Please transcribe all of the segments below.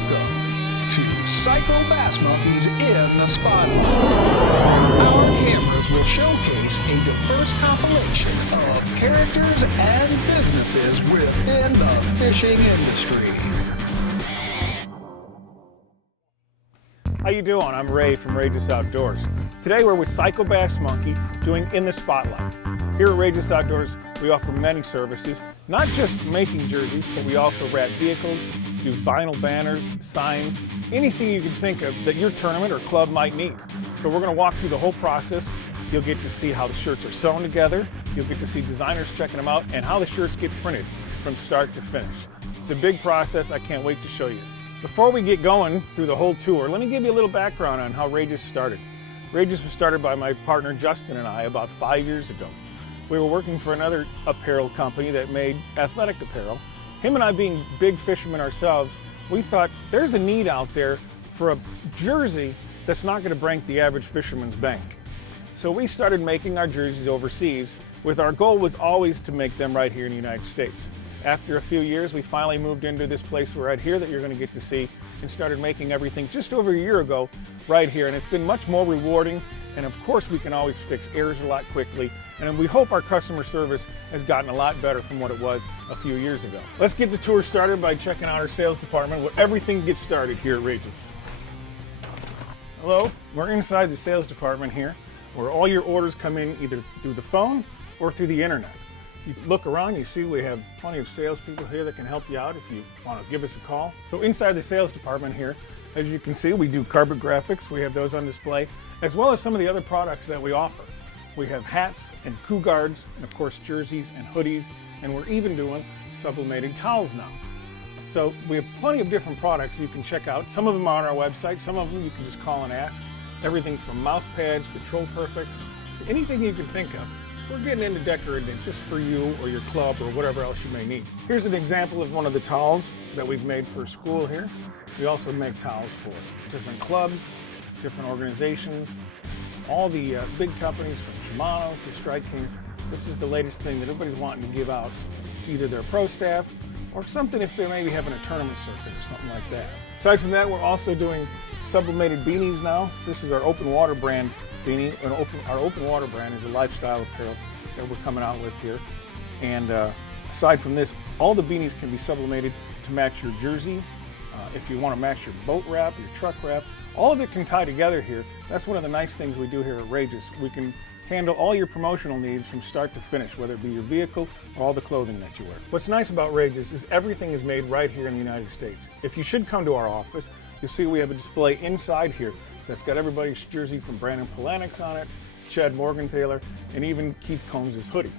Welcome to Psycho Bass Monkeys in the Spotlight. Our cameras will showcase a diverse compilation of characters and businesses within the fishing industry. How you doing? I'm Ray from Rayjus Outdoors. Today we're with Psycho Bass Monkey doing In the Spotlight. Here at Rayjus Outdoors, we offer many services, not just making jerseys, but we also wrap vehicles, do vinyl banners, signs, anything you can think of that your tournament or club might need. So we're going to walk through the whole process. You'll get to see how the shirts are sewn together, you'll get to see designers checking them out, and how the shirts get printed from start to finish. It's a big process. I can't wait to show you. Before we get going through the whole tour, let me give you a little background on how Rayjus started. Rayjus was started by my partner Justin and I about 5 years ago. We were working for another apparel company that made athletic apparel. Him and I, being big fishermen ourselves, we thought there's a need out there for a jersey that's not going to break the average fisherman's bank. So we started making our jerseys overseas, with our goal was always to make them right here in the United States. After a few years, we finally moved into this place we're at here that you're going to get to see, and started making everything just over a year ago right here. And it's been much more rewarding, and of course we can always fix errors a lot quickly, and we hope our customer service has gotten a lot better from what it was a few years ago. Let's get the tour started by checking out our sales department where everything gets started here at Rayjus. Hello, we're inside the sales department here, where all your orders come in either through the phone or through the internet. If you look around, you see we have plenty of salespeople here that can help you out if you want to give us a call. So inside the sales department here, as you can see, we do carpet graphics. We have those on display, as well as some of the other products that we offer. We have hats and coup guards, and of course jerseys and hoodies, and we're even doing sublimated towels now. So we have plenty of different products you can check out. Some of them are on our website, some of them you can just call and ask. Everything from mouse pads, control perfects, anything you can think of. We're getting into decorating it just for you or your club or whatever else you may need. Here's an example of one of the towels that we've made for school here. We also make towels for different clubs, different organizations, all the big companies from Shimano to Strike King. This is the latest thing that everybody's wanting to give out to either their pro staff or something if they're maybe having a tournament circuit or something like that. Aside from that, we're also doing sublimated beanies now. This is our open water brand beanie. Our open water brand is a lifestyle apparel that we're coming out with here. And aside from this, all the beanies can be sublimated to match your jersey. If you want to match your boat wrap, your truck wrap, all of it can tie together here. That's one of the nice things we do here at Rayjus. We can handle all your promotional needs from start to finish, whether it be your vehicle or all the clothing that you wear. What's nice about Rayjus is everything is made right here in the United States. If you should come to our office, you'll see we have a display inside here that's got everybody's jersey from Brandon Polanek's on it, Chad Morgenthaler, and even Keith Combs' hoodie.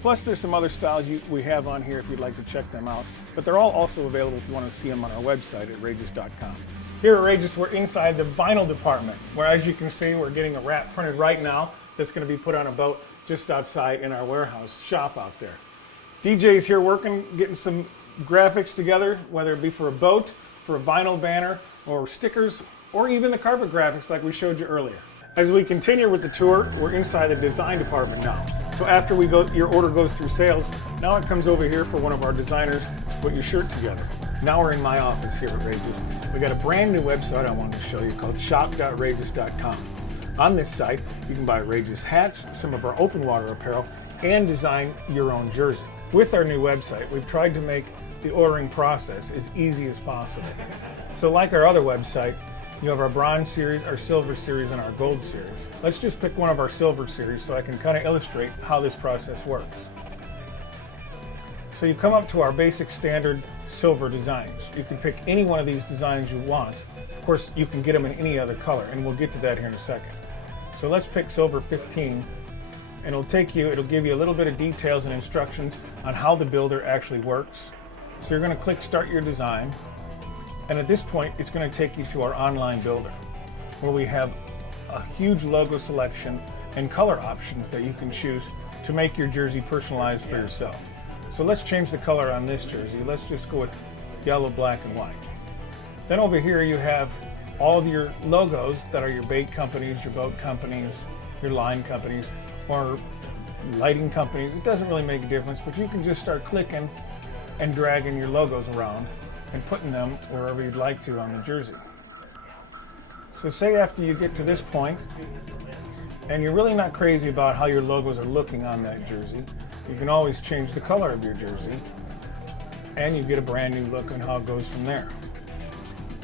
Plus there's some other styles we have on here if you'd like to check them out, but they're all also available if you want to see them on our website at rayjus.com. Here at Rayjus, we're inside the vinyl department, where as you can see, we're getting a wrap printed right now that's going to be put on a boat just outside in our warehouse shop out there. DJ's here working, getting some graphics together, whether it be for a boat, for a vinyl banner, or stickers, or even the carpet graphics like we showed you earlier. As we continue with the tour, we're inside the design department now. So after your order goes through sales, now it comes over here for one of our designers to put your shirt together. Now we're in my office here at Rayjus. We got a brand new website I wanted to show you called shop.rayjus.com. On this site, you can buy Rayjus hats, some of our open water apparel, and design your own jersey. With our new website, we've tried to make the ordering process as easy as possible. So like our other website, you have our bronze series, our silver series, and our gold series. Let's just pick one of our silver series so I can kind of illustrate how this process works. So you come up to our basic standard silver designs. You can pick any one of these designs you want. Of course, you can get them in any other color, and we'll get to that here in a second. So let's pick silver 15, and it'll give you a little bit of details and instructions on how the builder actually works. So you're going to click Start Your Design, and at this point, it's going to take you to our online builder, where we have a huge logo selection and color options that you can choose to make your jersey personalized for yourself. So let's change the color on this jersey. Let's just go with yellow, black, and white. Then over here you have all of your logos that are your bait companies, your boat companies, your line companies, or lighting companies. It doesn't really make a difference, but you can just start clicking and dragging your logos around and putting them wherever you'd like to on the jersey. So say after you get to this point, and you're really not crazy about how your logos are looking on that jersey, you can always change the color of your jersey, and you get a brand new look on how it goes from there.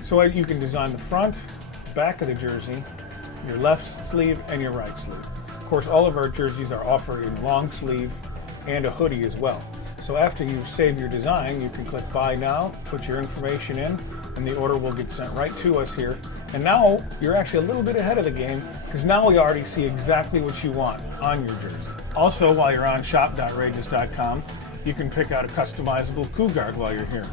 So you can design the front, back of the jersey, your left sleeve, and your right sleeve. Of course, all of our jerseys are offered in long sleeve and a hoodie as well. So after you save your design, you can click Buy Now, put your information in, and the order will get sent right to us here. And now you're actually a little bit ahead of the game, because now we already see exactly what you want on your jersey. Also, while you're on shop.rayjus.com, you can pick out a customizable coup guard while you're here.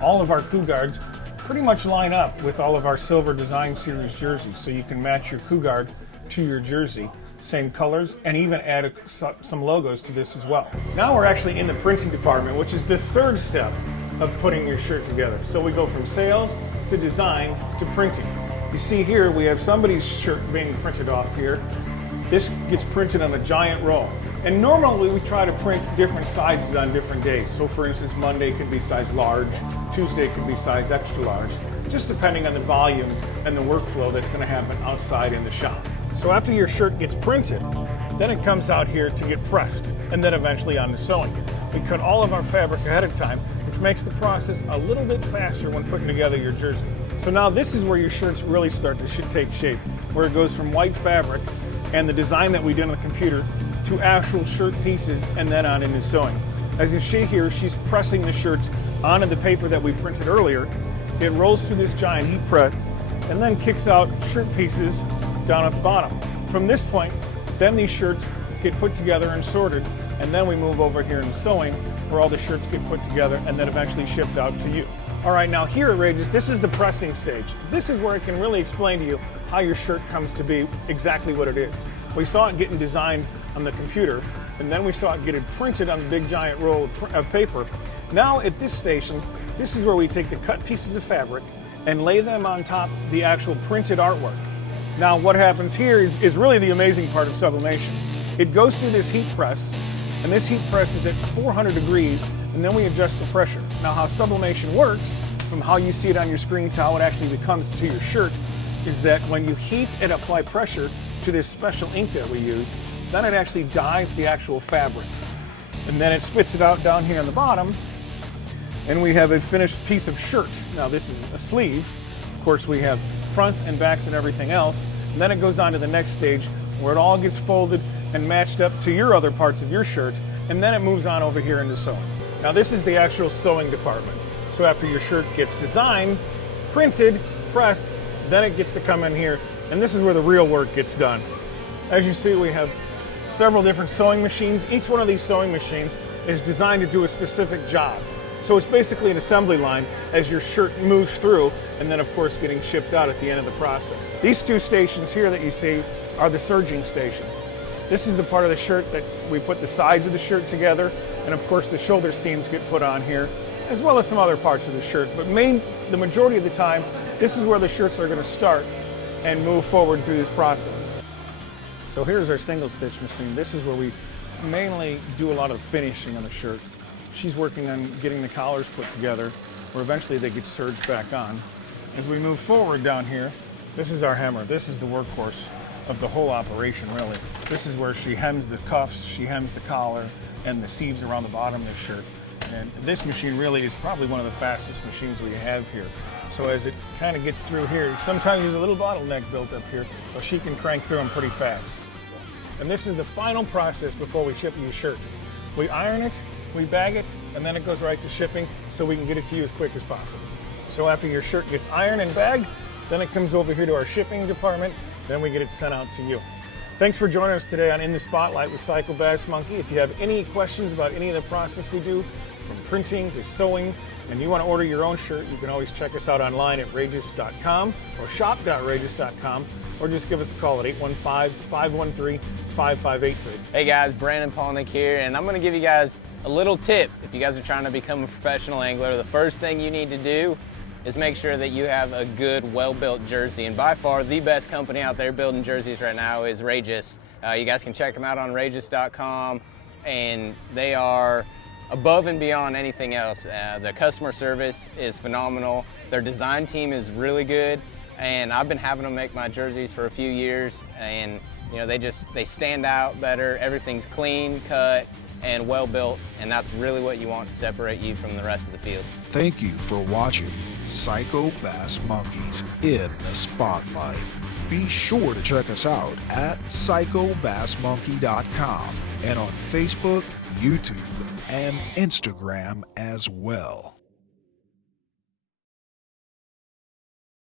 All of our coup guards pretty much line up with all of our Silver Design Series jerseys, so you can match your coup guard to your jersey, same colors, and even add some logos to this as well. Now we're actually in the printing department, which is the third step of putting your shirt together. So we go from sales to design to printing. You see here we have somebody's shirt being printed off here. This gets printed on a giant roll. And normally we try to print different sizes on different days. So for instance, Monday could be size large, Tuesday could be size extra large, just depending on the volume and the workflow that's going to happen outside in the shop. So after your shirt gets printed, then it comes out here to get pressed, and then eventually on to sewing. We cut all of our fabric ahead of time, which makes the process a little bit faster when putting together your jersey. So now this is where your shirts really start to take shape, where it goes from white fabric and the design that we did on the computer to actual shirt pieces and then on into sewing. As you see here, she's pressing the shirts onto the paper that we printed earlier. It rolls through this giant heat press and then kicks out shirt pieces down at the bottom. From this point, then these shirts get put together and sorted, and then we move over here into sewing, where all the shirts get put together and then eventually shipped out to you. All right, now here at Rayjus, this is the pressing stage. This is where I can really explain to you how your shirt comes to be exactly what it is. We saw it getting designed on the computer, and then we saw it getting printed on a big giant roll of paper. Now at this station, this is where we take the cut pieces of fabric and lay them on top of the actual printed artwork. Now what happens here is really the amazing part of sublimation. It goes through this heat press, and this heat press is at 400 degrees, and then we adjust the pressure. Now how sublimation works, from how you see it on your screen to how it actually comes to your shirt, is that when you heat and apply pressure to this special ink that we use, then it actually dyes the actual fabric. And then it spits it out down here on the bottom, and we have a finished piece of shirt. Now this is a sleeve. Of course we have fronts and backs and everything else. And then it goes on to the next stage where it all gets folded and matched up to your other parts of your shirt, and then it moves on over here into sewing. Now this is the actual sewing department. So after your shirt gets designed, printed, pressed, then it gets to come in here, and this is where the real work gets done. As you see, we have several different sewing machines. Each one of these sewing machines is designed to do a specific job. So it's basically an assembly line as your shirt moves through, and then of course getting shipped out at the end of the process. These two stations here that you see are the serging station. This is the part of the shirt that we put the sides of the shirt together, and of course the shoulder seams get put on here, as well as some other parts of the shirt. But the majority of the time, this is where the shirts are going to start and move forward through this process. So here's our single stitch machine. This is where we mainly do a lot of finishing on the shirt. She's working on getting the collars put together, where eventually they get serged back on. As we move forward down here, this is our hemmer. This is the workhorse of the whole operation, really. This is where she hems the cuffs, she hems the collar, and the sleeves around the bottom of the shirt. And this machine really is probably one of the fastest machines we have here. So as it kind of gets through here, sometimes there's a little bottleneck built up here, but she can crank through them pretty fast. And this is the final process before we ship you a shirt. We iron it, we bag it, and then it goes right to shipping so we can get it to you as quick as possible. So after your shirt gets ironed and bagged, then it comes over here to our shipping department, then we get it sent out to you. Thanks for joining us today on In the Spotlight with Psycho Bass Monkey. If you have any questions about any of the process we do, from printing to sewing, and you want to order your own shirt, you can always check us out online at rayjus.com or shop.rayjus.com, or just give us a call at 815-513-5583. Hey guys, Brandon Polnick here, and I'm going to give you guys a little tip. If you guys are trying to become a professional angler, the first thing you need to do is make sure that you have a good, well-built jersey. And by far, the best company out there building jerseys right now is Rayjus. You guys can check them out on rayjus.com, and they are above and beyond anything else. The customer service is phenomenal. Their design team is really good, and I've been having them make my jerseys for a few years, and you know, they stand out better. Everything's clean cut and well built, and that's really what you want to separate you from the rest of the field. Thank you for watching Psycho Bass Monkeys in the Spotlight. Be sure to check us out at psychobassmonkey.com and on Facebook, YouTube, and Instagram as well.